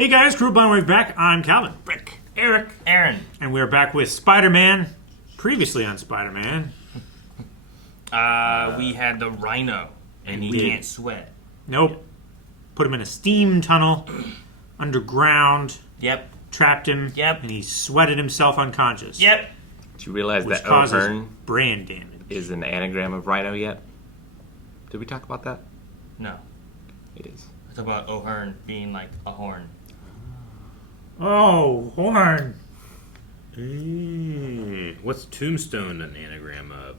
Hey guys, Crew Blind back. I'm Calvin. Rick. Eric. Aaron. And we're back with Spider-Man. Previously on Spider-Man. We had the Rhino, and he can't sweat. Nope. Put him in a steam tunnel, underground. Yep. Trapped him. Yep. And he sweated himself unconscious. Yep. Did you realize Which that causes O'Hearn brain damage. is an anagram of Rhino yet? Did we talk about that? No. It is. I talk about O'Hearn being like a horn. Oh, horn. What's Tombstone an anagram of?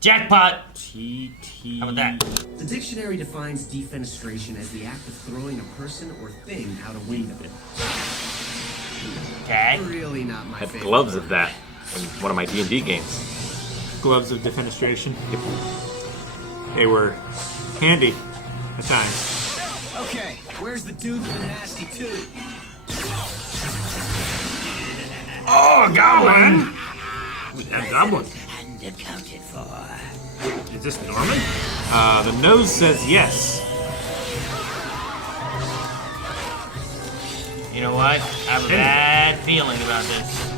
Jackpot. T. How about that? The dictionary defines defenestration as the act of throwing a person or thing out a window. Okay. Really not my I had favorite. gloves of that in one of my D&D games. Gloves of defenestration. They were handy at times. Okay, where's the dude with the nasty tooth? Oh, Goblin! That Goblin. And accounted for. Is this Norman? The nose says yes. You know what? I have a bad feeling about this.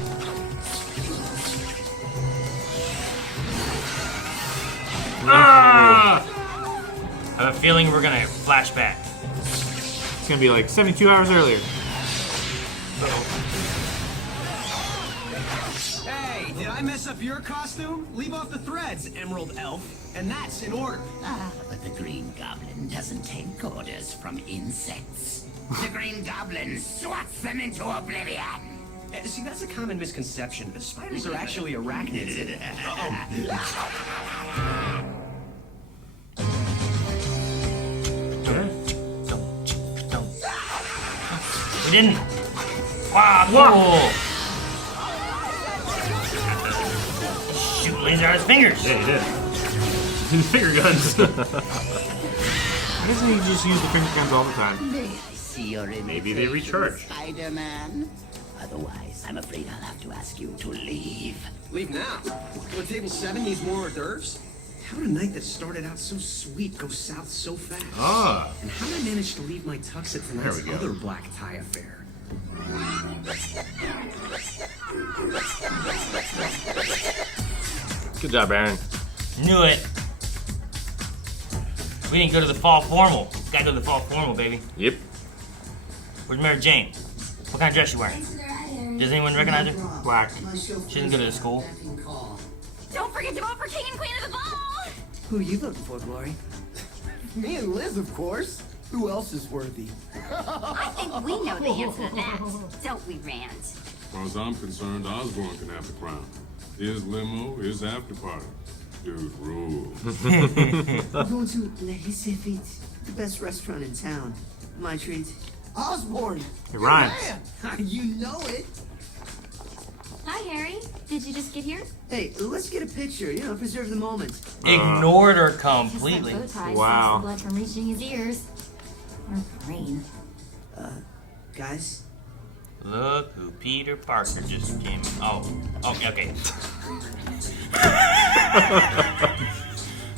Ah! I have a feeling we're gonna flash back. It's gonna be like 72 hours earlier. Hey, did I mess up your costume? Leave off the threads, Emerald Elf. And that's in order. Ah, but the Green Goblin doesn't take orders from insects. The Green Goblin swats them into oblivion. See, that's a common misconception. The spiders are actually arachnids. Don't. We didn't. Wow, cool. Shoot laser out his fingers. Yeah, he did. Finger guns. Why doesn't he just use the finger guns all the time? May I see your Maybe they recharge. Spider-Man? Otherwise, I'm afraid I'll have to ask you to leave. Leave now. Well, table 7 needs more hors d'oeuvres. How did a night that started out so sweet go south so fast? Ah. And how did I manage to leave my tux at tonight's There we go. other black tie affair? Good job, Aaron. Knew it. We didn't go to the fall formal. Gotta go to the fall formal, baby. Yep. Where's Mary Jane? What kind of dress she wearing? Does anyone recognize her? Black. She didn't go to the school. Don't forget to vote for King and Queen of the Ball! Who are you voting for, Glory? Me and Liz, of course. Who else is worthy? I think we know the answer to that. Don't we, Rand? As far as I'm concerned, Osborn can have the crown. His limo, his after party. Dude rules. We're going to Les Siffit, the best restaurant in town. My treat. Osborne! It rhymes. You know it! Hi, Harry. Did you just get here? Hey, let's get a picture, preserve the moment. Ignored her His completely. bow tie Wow. stops the blood from reaching his ears. Or brain. Guys? Look who Peter Parker just came. Oh, okay.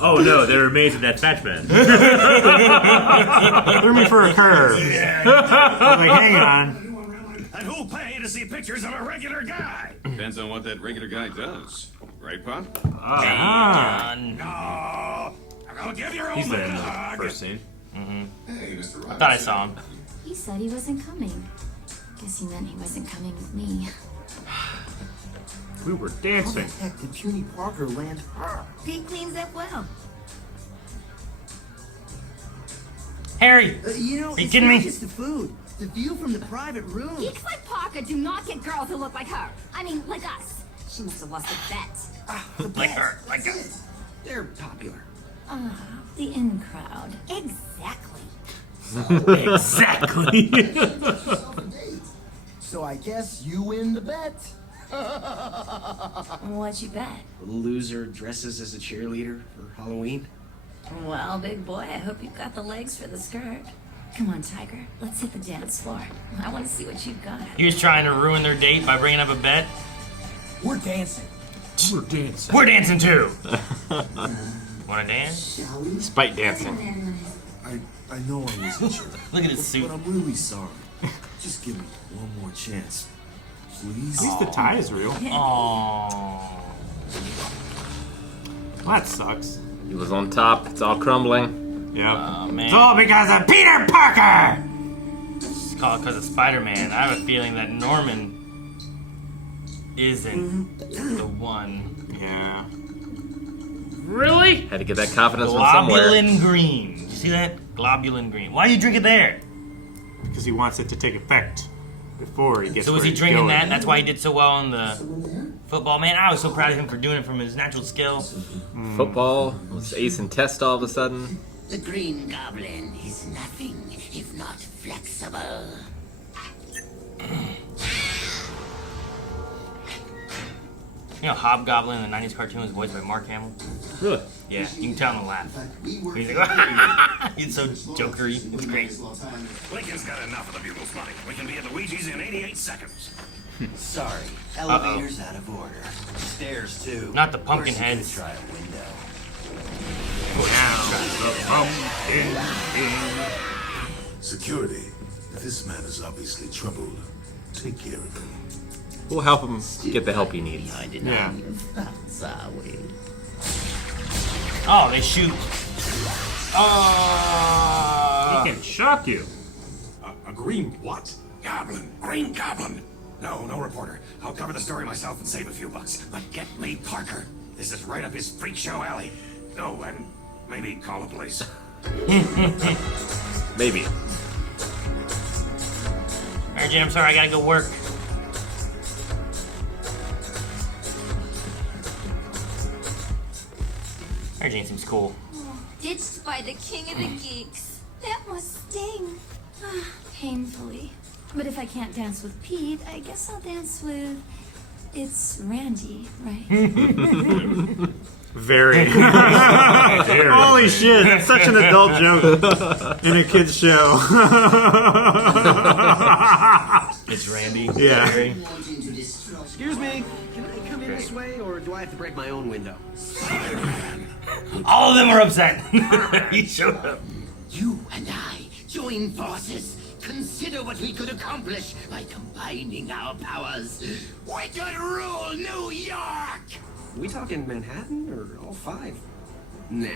Oh no, they're amazing at Fetch Man. Threw me for a curve. I was like, hang on. And who'll pay to see pictures of a regular guy? Depends on what that regular guy does. Right, Pop? Ah. Done. I'll give your He's old there in man a the hug. first scene. I thought I saw him. He said he wasn't coming. Guess he meant he wasn't coming with me. We were How the dancing. heck did Puny Parker land her? He cleans up well. Harry. Are Are you it's kidding not me? just the food. The view from the private room. Geeks like Parker do not get girls who look like her. I mean, like us. She must have lost a bet. Like her. Like her. They're popular. The in crowd. Exactly. Exactly. So I guess you win the bet. What'd you bet? A loser dresses as a cheerleader for Halloween. Well, big boy, I hope you've got the legs for the skirt. Come on, Tiger. Let's hit the dance floor. I want to see what you've got. He was trying to ruin their date by bringing up a bet. We're dancing. We're dancing. We're dancing too. Wanna dance? Shall we? Spite dancing. I know I wasn't sure, Look at his suit. but I'm really sorry. Just give me one more chance, please. At least the tie is real. Aww. Well, that sucks. He was on top. It's all crumbling. Yep. Oh, man. It's all because of Peter Parker! It's called because of Spider-Man. I have a feeling that Norman isn't the one. Yeah. Really? Had to get that confidence from somewhere. Globulin green. You see that? Globulin green. Why do you drink it there? Because he wants it to take effect before he gets So was where he he's drinking going. that? That's why he did so well in the football. Man, I was so proud of him for doing it from his natural skill. Football was ace and test all of a sudden. The Green Goblin is nothing if not flexible. You know, Hobgoblin in the 90s cartoon was voiced by Mark Hamill? Really? Yeah, you can tell him to laugh. He's like, he's so jokery. It's great. Lincoln's got enough of the Bugle's money. We can be at Luigi's in 88 seconds. Sorry, elevator's out of order. Stairs too. Not the Of pumpkin course you heads. could try a window. Security. This man is obviously troubled. Take care of him. We'll help him get the help he needs. Yeah. Oh, they shoot. He can shock you. A green what? Goblin. Green Goblin. No reporter. I'll cover the story myself and save a few bucks. But get me Parker. This is right up his freak show alley. Oh, and maybe call the police. Maybe. Mary Jane, I'm sorry, I gotta go work. Mary Jane seems cool. Ditched by the king of the geeks. That must sting. Painfully. But if I can't dance with Pete, I guess I'll dance with... It's Randy, right? Very. Holy shit, that's such an adult joke in a kid's show. It's Randy. Yeah. Gary. Excuse me, can I come in this way, or do I have to break my own window? All of them are upset. He showed up. You and I join forces. Consider what we could accomplish by combining our powers. We could rule New York! We talking Manhattan, or all five? Nah,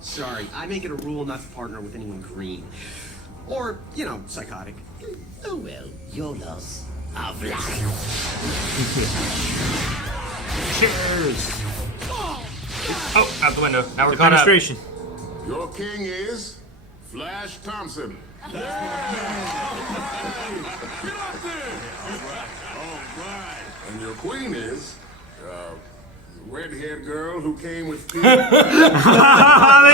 sorry. I make it a rule not to partner with anyone green. Or, psychotic. Oh well, YOLOs of life. Cheers. Oh, out the window. Now we're caught up. Administration. Your king is Flash Thompson. Get up there! All right. And your queen is, red-haired girl who came with Pete. They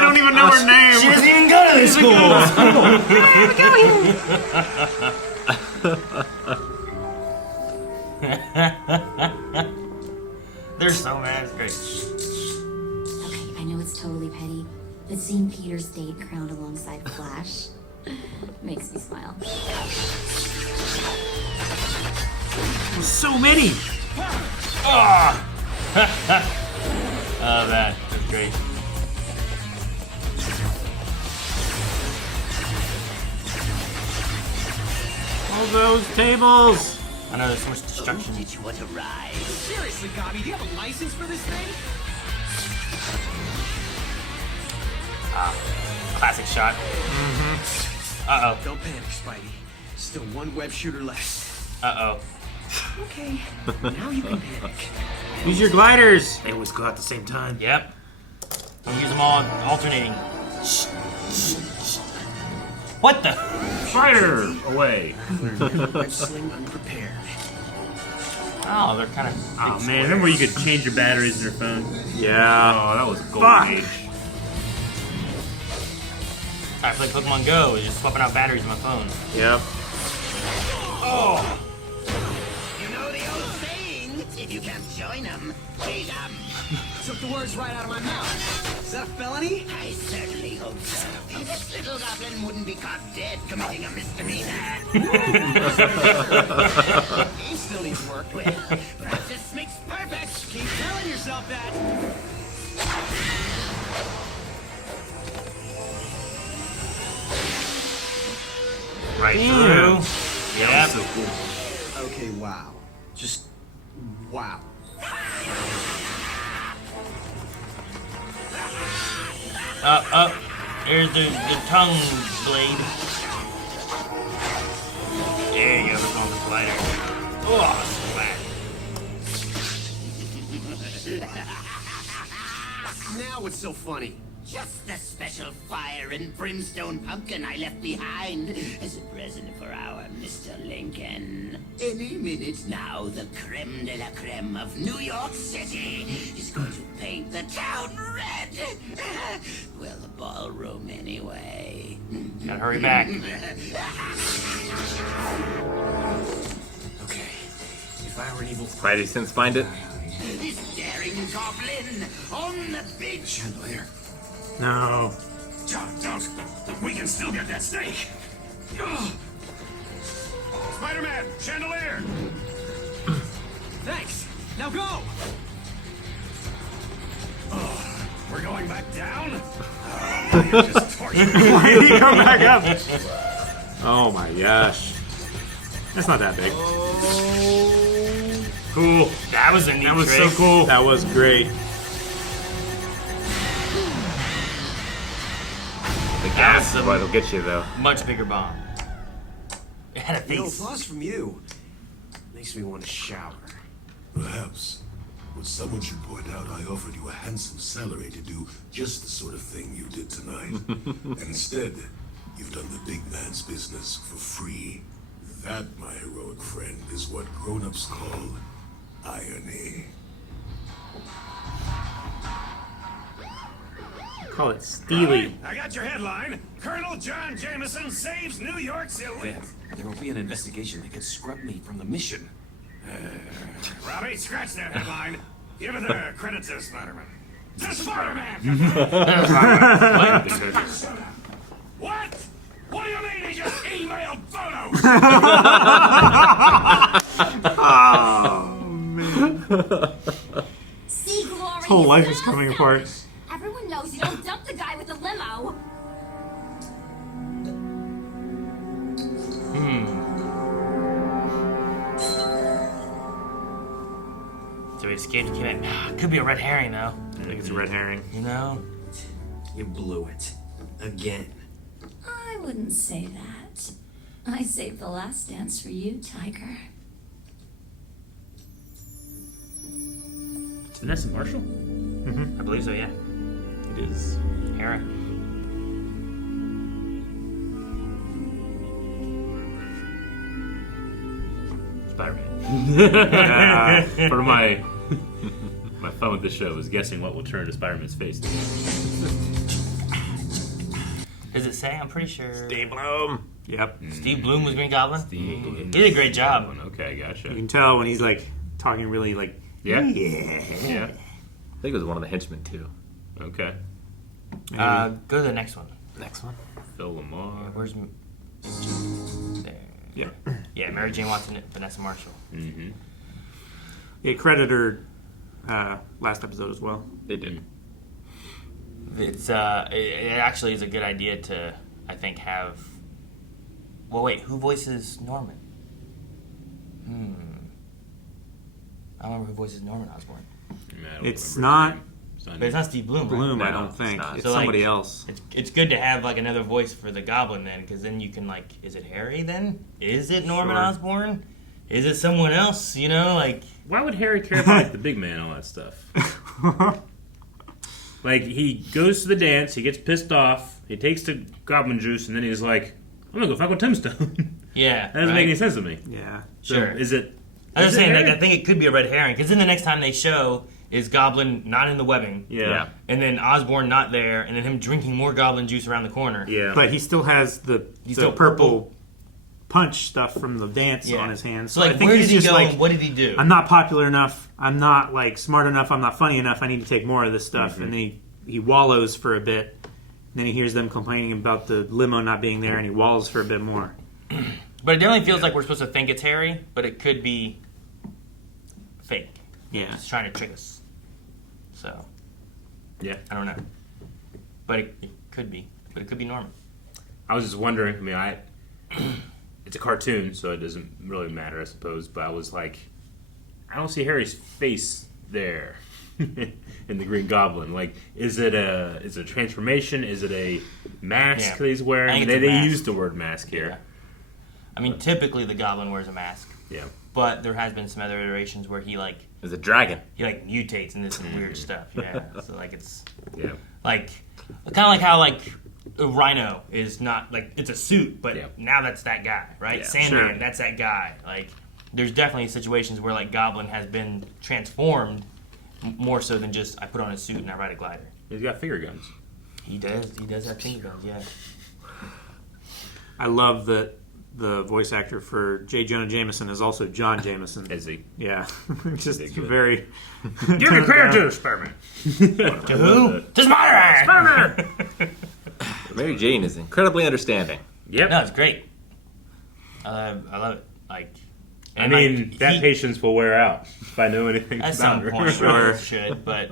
don't even know her name. She doesn't even go to this school. They're so mad. It's great. Okay, I know it's totally petty, but seeing Peter's date crowned alongside Flash makes me smile. So many. Oh, that was great. All those tables. I know there's so much destruction. Did you want to ride? Seriously, Gobby, do you have a license for this thing? Classic shot. Uh-oh. Don't panic, Spidey. Still one web shooter left. Uh-oh. Okay, now you can panic. Use your gliders. They always go out at the same time. Yep. Don't use them all alternating. What the? Fire away. Web sling unprepared. Oh, they're kind of. Oh man, remember you could change your batteries in your phone? Yeah. Oh, that was a golden Fuck. age. I play Pokemon Go. It's just swapping out batteries in my phone. Yep. Oh. You know the old saying, if you can't join them, beat them. Took the words right out of my mouth. Is that a felony? I certainly hope so. This little goblin wouldn't be caught dead committing a misdemeanor. He still needs work. Well, practice makes perfect. Keep telling yourself that. Right through. Yep. so cool. Okay, wow. Just wow. Here's the tongue blade. There you go, look on the slider. Oh, splat. Now what's so funny? Just the special fire and brimstone pumpkin I left behind as a present for our Mr. Lincoln. Any minute now, the creme de la creme of New York City is going to paint the town red. Well, the ballroom anyway. Gotta hurry back. Okay, if I were an evil Spidey sense find it. This daring goblin on the big chandelier. No. Don't. We can still get that steak. Spider-Man, chandelier. Thanks. Now go. We're going back down. You're just torturing me. Why did he come back up? Oh my gosh. That's not that big. Cool. That was a neat That was trick. so cool. That was great. The gas is what'll get you though. Much bigger bomb. It had a No face. applause from you. Makes me want to shower. Perhaps. But someone should point out I offered you a handsome salary to do just the sort of thing you did tonight. And instead, you've done the big man's business for free. That, my heroic friend, is what grown-ups call irony. Call it Steely. I got your headline. Colonel John Jameson saves New York City. There will be an investigation that could scrub me from the mission. Robbie, scratch that headline. Give it the credit to Spider-Man. To Spider-Man! What? What do you mean he just emailed photos? Oh, man. See, Glory, His whole life it's is all coming apart. selfish. Everyone knows you don't dump the guy with the limo. So he escaped. Came back. Could be a red herring though. I think it's a red herring. You know. You blew it. Again. I wouldn't say that. I saved the last dance for you, Tiger. It's Vanessa Marshall? Mm-hmm. I believe so. Yeah. It is. Herring. Spider-Man. Part of my fun with this show is guessing what will turn to Spider-Man's face. Does it say? I'm pretty sure. Steve Bloom. Yep. Steve Bloom was Green Goblin. Steve. He did a great job. Okay, gotcha. You can tell when he's like talking really like. Yeah. Yeah. I think it was one of the henchmen too. Okay. Go to the next one. Next one. Phil Lamar. Where's there? Yeah. Yeah, Mary Jane Watson and Vanessa Marshall. Mm-hmm. It credited her last episode as well. They did. It's it actually is a good idea to, I think, have. Well, wait, who voices Norman? I don't remember who voices Norman Osborn. It's not But it's not Steve Bloom, right? Bloom, No, I don't think. it's not. It's So, somebody like, else. It's good to have like another voice for the Goblin then, because then you can like, is it Harry then? Is it Norman Sure. Osborn? Is it someone else? You know, like. Why would Harry care about like, the big man and all that stuff? Like, he goes to the dance, he gets pissed off, he takes the goblin juice, and then he's like, I'm gonna go fuck with Tombstone. Yeah. That doesn't make any sense to me. Yeah. So, Sure. is it... I was is it saying, like, Harry? I think it could be a red herring, because then the next time they show is Goblin not in the webbing. Yeah. And then Osborn not there, and then him drinking more goblin juice around the corner. Yeah. But he still has the still purple punch stuff from the dance Yeah. on his hands. So, like, I think where he's did he just go like, and what did he do? I'm not popular enough. I'm not like smart enough. I'm not funny enough. I need to take more of this stuff. Mm-hmm. And then he wallows for a bit. And then he hears them complaining about the limo not being there, and he wallows for a bit more. But it definitely feels like we're supposed to think it's Harry, but it could be fake. Yeah. He's trying to trick us. So, Yeah. I don't know. But it could be. But it could be Norman. I was just wondering, I mean, it's a cartoon, so it doesn't really matter, I suppose. But I was like, I don't see Harry's face there in the Green Goblin. Like, is it a transformation? Is it a mask that he's wearing? They use the word mask here. Yeah. I mean, typically the Goblin wears a mask. Yeah. But there has been some other iterations where he is a dragon. He mutates into some weird stuff. Yeah. So it's like kind of like how a Rhino is not it's a suit, but now that's that guy, right? Yeah, Sandman, that's that guy. There's definitely situations where Goblin has been transformed more so than just I put on a suit and I ride a glider. He's got finger guns. He does have finger guns. Yeah. I love that the voice actor for J. Jonah Jameson is also John Jameson. Is he? Yeah. Just very... Give me credit to Spider-Man. To who? To Spider-Man! Mary Jane is incredibly understanding. Yep. No, it's great. I love it. I mean, that patience will wear out if I know anything at about some her. point, sure. Should, but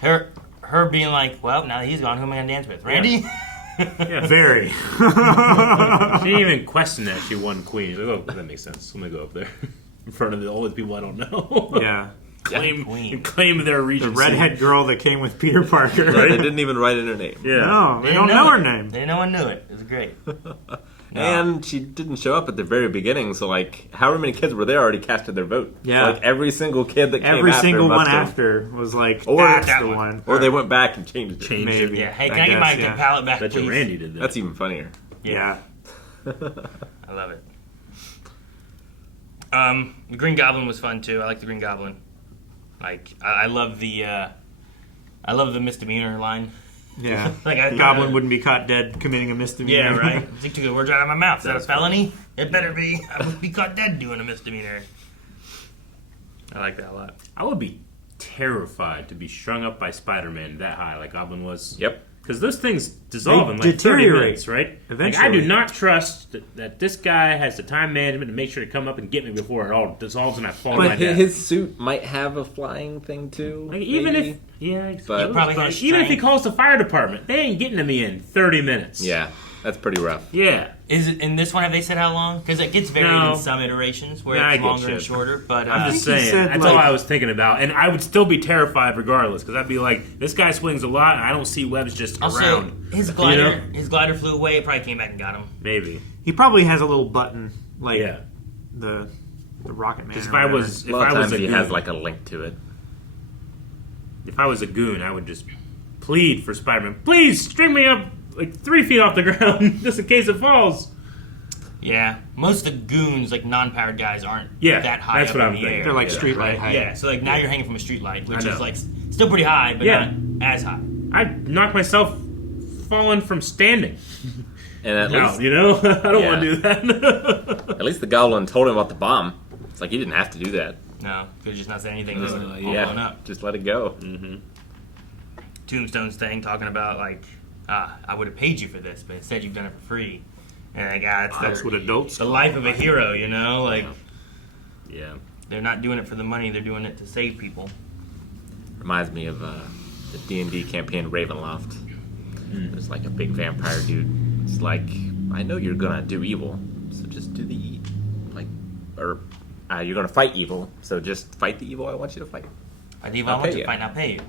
her being well, now that he's gone, who am I gonna dance with? Randy? Yeah. Very. She didn't even question that she won Queen. She's like, oh, that makes sense. Let me go up there in front of all the people I don't know. Yeah. Claim their Regency. The redhead girl that came with Peter Parker. Right? They didn't even write in her name. Yeah. No, they don't know her name. No one knew it. It was great. And she didn't show up at the very beginning, so however many kids were there already casted their vote. Yeah. So, every single kid that came after every single one must have- after was that's the one. Or they went back and changed it. Maybe. Yeah. Hey, can I get my palette back, Bet you please? Randy did that. That's even funnier. Yeah. I love it. The Green Goblin was fun too. I like the Green Goblin. I love the misdemeanor line. Yeah. Goblin wouldn't be caught dead committing a misdemeanor. Yeah, right. He took the words right out of my mouth. Is that a felony? It better be. I would be caught dead doing a misdemeanor. I like that a lot. I would be terrified to be strung up by Spider-Man that high like Goblin was. Yep. Because those things dissolve in 30 deteriorate minutes, right? eventually. I do not trust that this guy has the time management to make sure to come up and get me before it all dissolves and I fall to my But death. his suit might have a flying thing too. Even maybe. if... Yeah, But- even if he calls the fire department, they ain't getting to me in 30 minutes. Yeah, that's pretty rough. Yeah. Is it in this one? Have they said how long? Because it gets varied in some iterations where I it's get longer and shit. shorter. But I'm just saying, that's all I was thinking about. And I would still be terrified regardless, because I'd be like, this guy swings a lot, and I don't see webs just around. His glider flew away. It probably came back and got him. Maybe. He probably has a little button, Yeah. the Rocket Man. Because A lot of times he goon, has a link to it. if I was a goon, I would just plead for Spider-Man. Please string me up 3 feet off the ground, just in case it falls. Yeah, most of the goons, non-powered guys, aren't that high that's up what in I'm the thinking. air. They're like streetlight height. Yeah, so now you're hanging from a streetlight, which I know. is still pretty high, but not as high. I'd knock myself falling from standing. And at least, I don't want to do that. At least the Goblin told him about the bomb. It's he didn't have to do that. No, could just not say anything. Just all blown Yeah, up. just let it go. Mm-hmm. Tombstone's thing, talking about I would have paid you for this, but instead you've done it for free. And That's what adults. The life of a hero, Yeah. They're not doing it for the money; they're doing it to save people. Reminds me of the D&D campaign Ravenloft. There's a big vampire dude. It's I know you're gonna do evil, so just do the you're gonna fight evil, so just fight the evil I want you to fight. Fight the evil I want you to fight, and I'll pay you.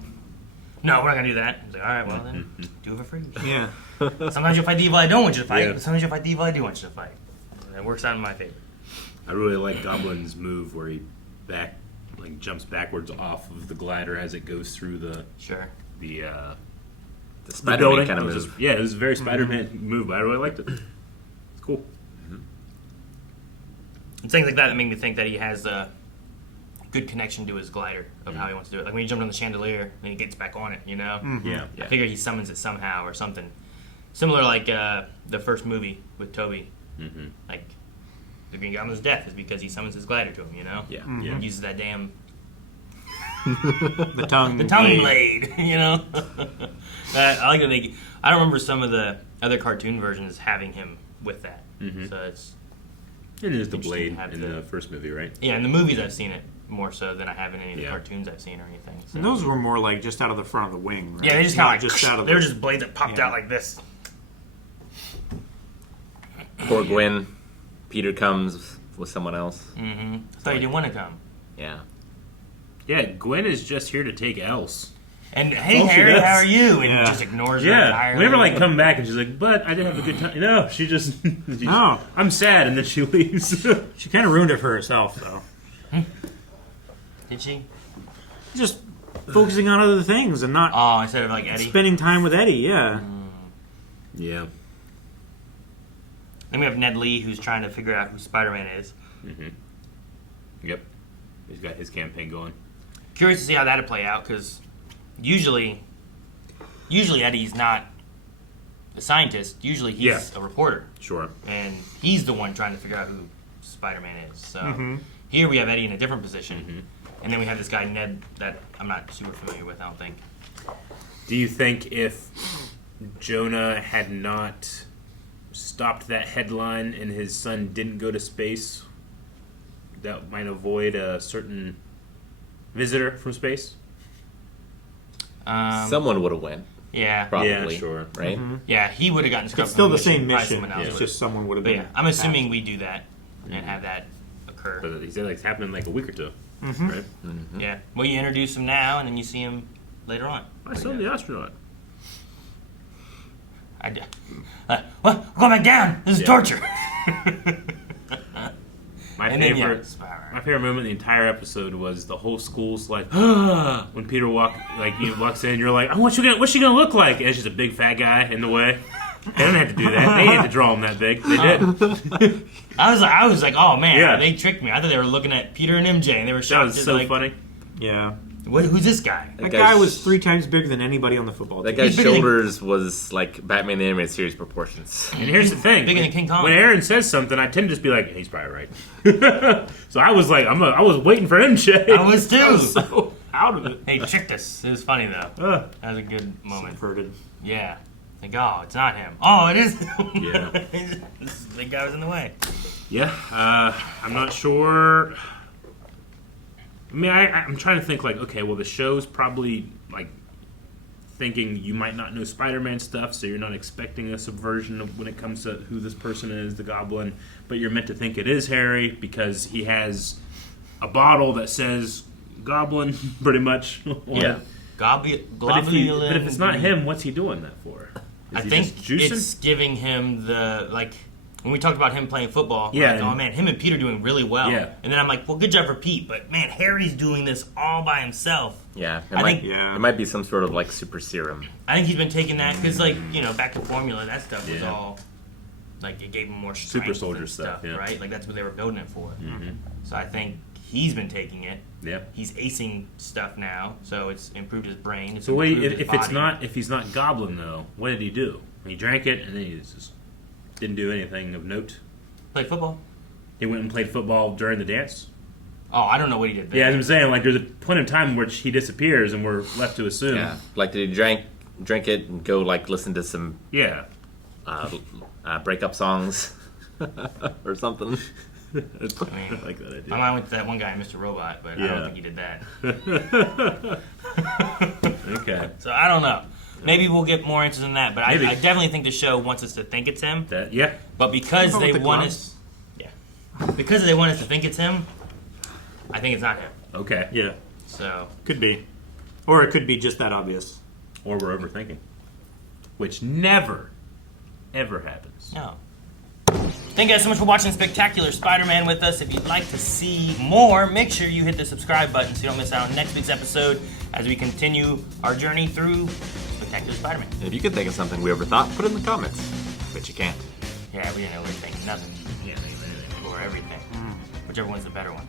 No, we're not gonna do that. I was like, all right, well then, do it for free. Yeah. Sometimes you'll fight the evil I don't want you to fight, Yeah. but sometimes you'll fight the evil I do want you to fight. And it works out in my favor. I really like Goblin's move where he jumps backwards off of the glider as it goes through the Spider-Man building. kind of It was move. just- it was a very Spider-Man move, but I really liked it. It's cool. And things like that make me think that he has a good connection to his glider of how he wants to do it. Like when he jumped on the chandelier, then he gets back on it, Yeah. I figure he summons it somehow or something. Similar the first movie with Toby. Mm-hmm. The Green Goblin's death is because he summons his glider to him, Yeah. Yeah. Uses that damn The tongue blade, I like that I don't remember some of the other cartoon versions having him with that. Mhm. So it's And there's the Interesting blade to have in the- the first movie, right? yeah, in the movies I've seen it more so than I have in any of the Yeah. cartoons I've seen or anything. So. And those were more just out of the front of the wing, right? Yeah, they just Not kind of just out of they were the- just blades that popped out like this. Poor Gwen. Peter comes with someone else. Mm-hmm. I thought you didn't want to come. Yeah. Yeah, Gwen is just here to take Else. And hey, all she Harry, does. how are you? And just ignores her entirely. Whenever like come back and she's like, but I didn't have a good time. No, she just No. I'm sad, and then she leaves. She kind of ruined it for herself, though. Did she? Just focusing on other things and not instead of like Eddie spending time with Eddie. Yeah. Yeah. Then we have Ned Lee, who's trying to figure out who Spider-Man is. Mm-hmm. Yep. He's got his campaign going. Curious to see how that'll play out, because usually Eddie's not a scientist. Usually he's a reporter. Sure. And he's the one trying to figure out who Spider-Man is. So Mhm. here we have Eddie in a different position. And then we have this guy, Ned, that I'm not super familiar with, I don't think. Do you think if Jonah had not stopped that headline and his son didn't go to space, that might avoid a certain visitor from space? Someone would have went. Yeah. Probably. Yeah, sure. Right? Mm-hmm. Yeah, he would have gotten scrubbed. It's still from the same probably mission. someone else It's would. just someone would have But been. yeah, I'm assuming we do that and have that occur. But he said like, it's happening in like a week or two. Mhm. Right? Yeah. Well, you introduce him now, and then you see him later on. I saw the astronaut. What? We're going back down. This is torture. My And then, favorite, yeah, my favorite moment in the entire episode was the whole school's like, when Peter walks in, you're like, oh, what's she gonna look like? And it's just a big fat guy in the way. They didn't have to do that. They had to draw him that big. They did. I was like, oh man, Yeah. they tricked me. I thought they were looking at Peter and MJ, and they were That shocked. was so like, funny. Yeah. Who's this guy? That guy was 3 times bigger than anybody on the football That team. guy's shoulders was like Batman the Animated Series proportions. And here's the thing: Bigger than King Kong. when Aaron says something, I tend to just be like, he's probably right. So I was like, I was waiting for MJ. I was too. I was so out of it. They tricked us. It was funny though. That was a good moment. Subverted. Yeah. Like, oh, it's not him. Oh, it is him. Yeah. This big guy was in the way. Yeah, I'm not sure. I mean, I'm trying to think like, okay, well, the show's probably like thinking you might not know Spider-Man stuff, so you're not expecting a subversion of when it comes to who this person is, the Goblin, but you're meant to think it is Harry because he has a bottle that says Goblin, pretty much. Yeah. But if it's not him, what's he doing that for? Is I he think just juicing? it's giving him the, like, when we talked about him playing football, Yeah, like, and- oh man, him and Peter doing really well. Yeah. And then I'm like, well, good job for Pete, but man, Harry's doing this all by himself. Yeah, I it might be some sort of like super serum. I think he's been taking that because, like, you know, back to formula, that stuff was all, like, it gave him more strength. Super soldier and stuff, yeah. right? Like, that's what they were building it for. Mhm. So I think he's been taking it. Yep. He's acing stuff now, so it's improved his brain. It's So wait, improved his if it's body. not, if he's not Goblin though, what did he do? He drank it and then he just didn't do anything of note. Played football. He went and played football during the dance. Oh, I don't know what he did there. Yeah, as I'm saying, like there's a point of time where he disappears and we're left to assume. Yeah, like did he drink it and go like listen to some breakup songs or something? I mean, I like that idea. I went to that one guy, Mr. Robot, but I Yeah. don't think he did that. Okay. So I don't know. Maybe we'll get more answers than that, but I Maybe. definitely think the show wants us to think it's him. Yeah. But because How about they the want gloves? us, because they want us to think it's him, I think it's not him. Okay. Yeah. So Could be. Or it could be just that obvious. Or we're overthinking, which never, ever happens. no. Thank you guys so much for watching Spectacular Spider-Man with us. If you'd like to see more, make sure you hit the subscribe button so you don't miss out on next week's episode as we continue our journey through Spectacular Spider-Man. And if you could think of something we ever thought, put it in the comments. But you can't. Yeah, we didn't know we were thinking nothing. Yeah, anything. Or everything. Whichever one's the better one.